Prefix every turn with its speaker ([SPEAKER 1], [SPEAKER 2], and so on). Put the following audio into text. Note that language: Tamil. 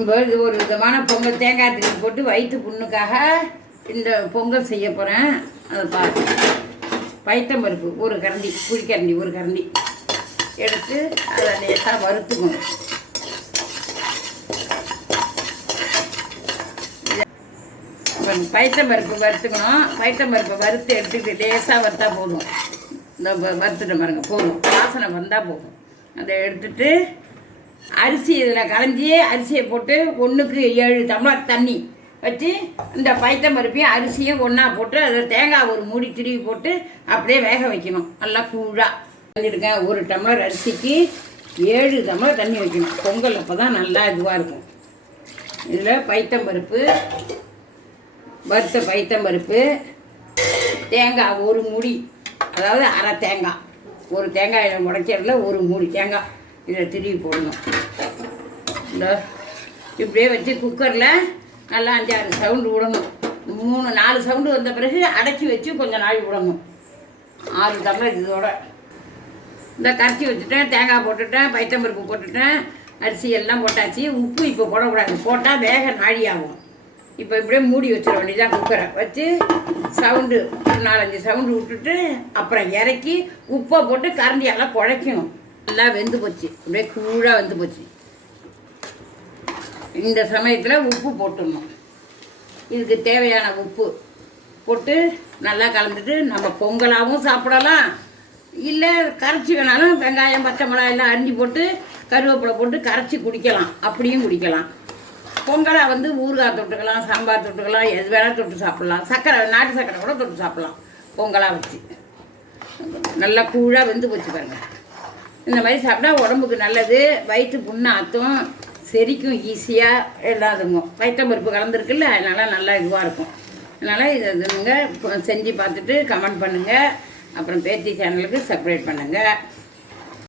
[SPEAKER 1] இது ஒரு விதமான பொங்கல் தேங்காய் திருப்பி போட்டு வயிற்று புண்ணுக்காக இந்த பொங்கல் செய்ய போகிறேன் அதை பார்த்து பைத்தம் பருப்பு ஒரு கரண்டி குழிக்கரண்டி ஒரு கரண்டி. எடுத்து அதை லேசாக வறுத்துக்கணும் பைத்தம் பருப்பு வறுத்துக்கணும். பைத்தம் பருப்பை வறுத்து எடுத்துக்கிட்டு லேசாக வறுத்தா போதும். இந்த வறுத்துட்டு பாருங்க போதும். வாசனை வந்தால் போதும். அதை எடுத்துட்டு அரிசி இதில் கலைஞ்சி அரிசியை போட்டு ஒன்றுக்கு ஏழு டம்ளர் தண்ணி வச்சு இந்த பைத்தம் பருப்பையும் அரிசியும் ஒன்றா போட்டு அதில் தேங்காய் ஒரு மூடி திருவி போட்டு அப்படியே வேக வைக்கணும். நல்லா கூழாக பண்ணியிருக்கேன். ஒரு டம்ளர் அரிசிக்கு ஏழு டம்ளர் தண்ணி வைக்கணும். பொங்கல் அப்போ தான் நல்லா இதுவாக இருக்கும். இதில் பைத்தம் பருப்பு வறுத்த பைத்தம் பருப்பு தேங்காய் ஒரு மூடி. அதாவது அரை தேங்காய். ஒரு தேங்காயை உடைக்கிறதுல ஒரு மூடி தேங்காய். இதை திருவி போடணும். இந்த இப்படியே வச்சு குக்கரில் நல்லா அஞ்சாறு சவுண்டு விடணும். மூணு நாலு சவுண்டு வந்த பிறகு அடைச்சி வச்சு கொஞ்சம் நாள் விடணும். ஆறு டம்ளர் இதோட. இந்த கரைச்சி வச்சுட்டேன். தேங்காய் போட்டுட்டேன். பைத்தம்பருப்பு போட்டுட்டேன். அரிசி எல்லாம் போட்டாச்சு. உப்பு இப்போ போடக்கூடாது. போட்டால் வேக நாழி ஆகும். இப்போ இப்படியே மூடி வச்சிட வேண்டியதான் குக்கரை வச்சு சவுண்டு ஒரு நாலஞ்சு சவுண்டு விட்டுட்டு அப்புறம் இறக்கி உப்பை போட்டு கரண்டியால் குழைக்கணும். நல்லா வெந்து போச்சு. அப்படியே கூழாக வெந்து போச்சு. இந்த சமயத்தில் உப்பு போட்டுடணும். இதுக்கு தேவையான உப்பு போட்டு நல்லா கலந்துட்டு நம்ம பொங்கலாகவும் சாப்பிடலாம். இல்லை கரைச்சி வேணாலும் வெங்காயம் பச்சை மிளகாய் எல்லாம் அரிஞ்சு போட்டு கருவேப்பிலை போட்டு கரைச்சி குடிக்கலாம். அப்படியும் குடிக்கலாம். பொங்கலாக வந்து ஊறுகாய் தொட்டுக்கலாம் சாம்பார் தொட்டுக்கலாம் எது வேணால் தொட்டு சாப்பிட்லாம். சக்கரை நாட்டு சக்கரை கூட தொட்டு சாப்பிட்லாம். பொங்கலாக வச்சு. நல்லா கூழாக வெந்து போச்சு பாருங்கள் இந்த மாதிரி சாப்பிட்டா உடம்புக்கு நல்லது. வயிற்று புண்ணாத்தும் செரிக்கும் ஈஸியாக எல்லாம் இதுங்கும் பருப்பு கலந்துருக்குல்ல அதனால் நல்லா இதுவாக இருக்கும். அதனால் இதை இதுங்க செஞ்சு பார்த்துட்டு கமெண்ட் பண்ணுங்கள் அப்புறம் பேத்தி சேனலுக்கு சப்ஸ்கிரைப் பண்ணுங்கள்